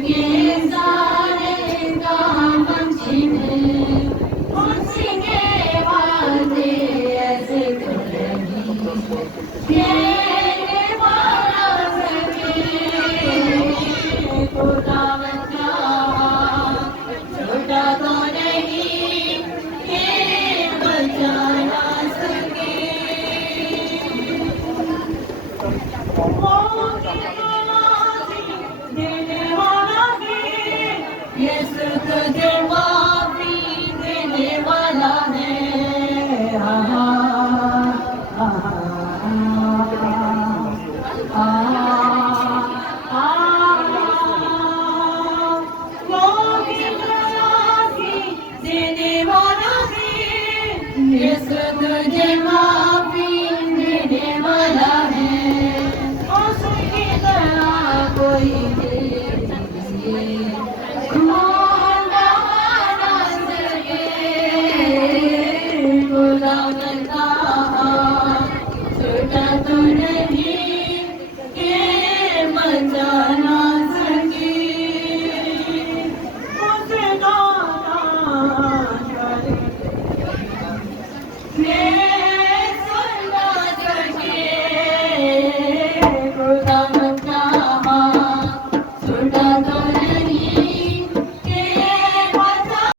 के सारे दामन छीने सीने वाले ऐसे तो नहीं ये वाला सके छोटा बच्चा छोटा तो नहीं ये बचा ना सके देने वाला है ये सुख जवाबी देने वाला है आहा आहा देने वाला है ये सुख जवाबी